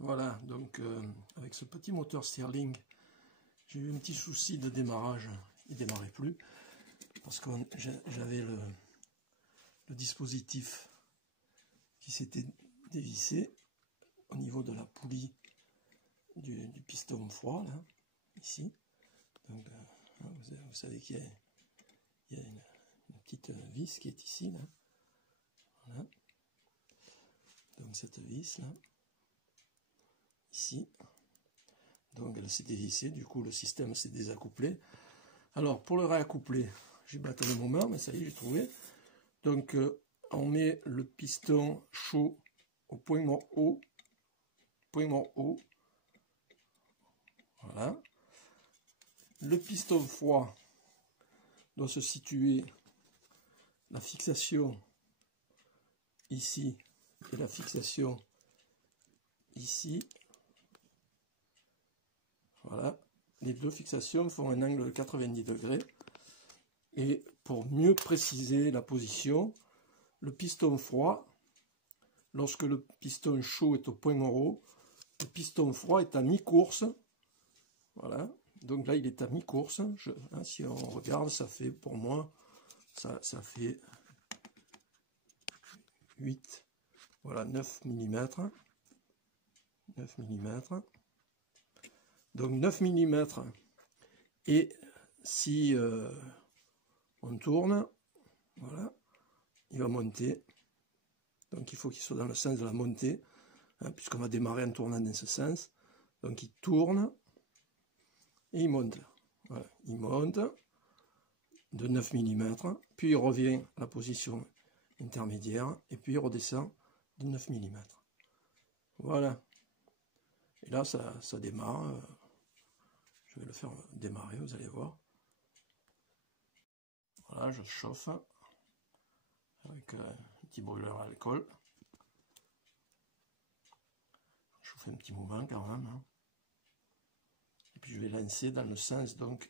Voilà, donc avec ce petit moteur Stirling, j'ai eu un petit souci de démarrage, il ne démarrait plus, parce que j'avais le dispositif qui s'était dévissé au niveau de la poulie du piston froid, là, ici. Donc, vous savez qu'il y a une petite vis qui est ici, là. Voilà. Donc cette vis, là, ici. Donc elle s'est dévissée, du coup le système s'est désaccouplé. Alors pour le réaccoupler, j'ai battu le moment, mais ça y est, j'ai trouvé. Donc on met le piston chaud au point mort haut. Point mort haut. Voilà. Le piston froid doit se situer, la fixation ici et la fixation ici. Voilà. Les deux fixations font un angle de 90 degrés. Et pour mieux préciser la position, le piston froid, lorsque le piston chaud est au point mort haut, le piston froid est à mi-course. Voilà. Donc là, il est à mi-course. Si on regarde, ça fait pour moi, ça fait 8, voilà, 9 mm. 9 mm. Donc 9 mm. Et si on tourne, voilà, il va monter. Donc il faut qu'il soit dans le sens de la montée, hein, puisqu'on va démarrer en tournant dans ce sens. Donc il tourne et il monte. Voilà, il monte de 9 mm, puis il revient à la position intermédiaire, et puis il redescend de 9 mm. Voilà. Et là, ça démarre. Je vais le faire démarrer, vous allez voir. Voilà, je chauffe avec un petit brûleur à alcool. Je fais un petit mouvement quand même. Hein. Et puis je vais lancer dans le sens donc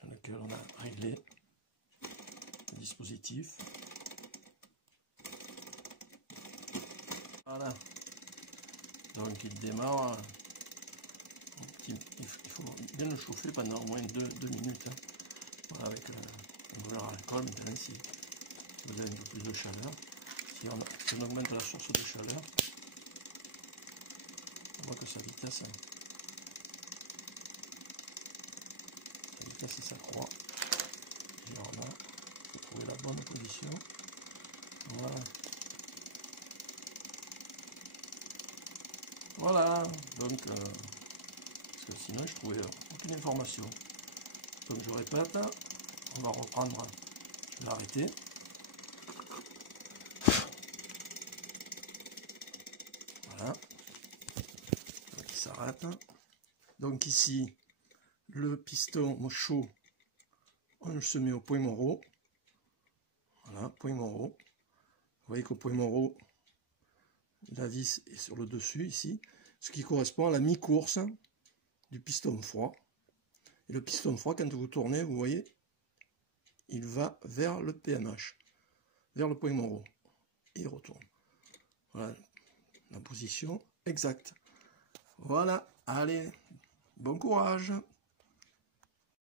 dans lequel on a réglé le dispositif. Voilà. Donc il démarre. Il faut bien le chauffer pendant au moins 2 minutes. Hein. Voilà, avec un brûleur à alcool. Maintenant, si vous avez un peu plus de chaleur, si on augmente la source de chaleur, on voit que sa vitesse s'accroît. Et alors là, il faut trouver la bonne position. Voilà. Voilà. Donc, parce que sinon je trouvais aucune information. Donc je répète, on va reprendre, je vais arrêter. Voilà. Donc il s'arrête. Donc ici, le piston chaud, on se met au point mort haut. Voilà, point mort haut. Vous voyez qu'au point mort haut, la vis est sur le dessus ici, ce qui correspond à la mi-course du piston froid. Et le piston froid, quand vous tournez, vous voyez, il va vers le PMH, vers le point mort haut, et il retourne. Voilà la position exacte. Voilà, allez, bon courage!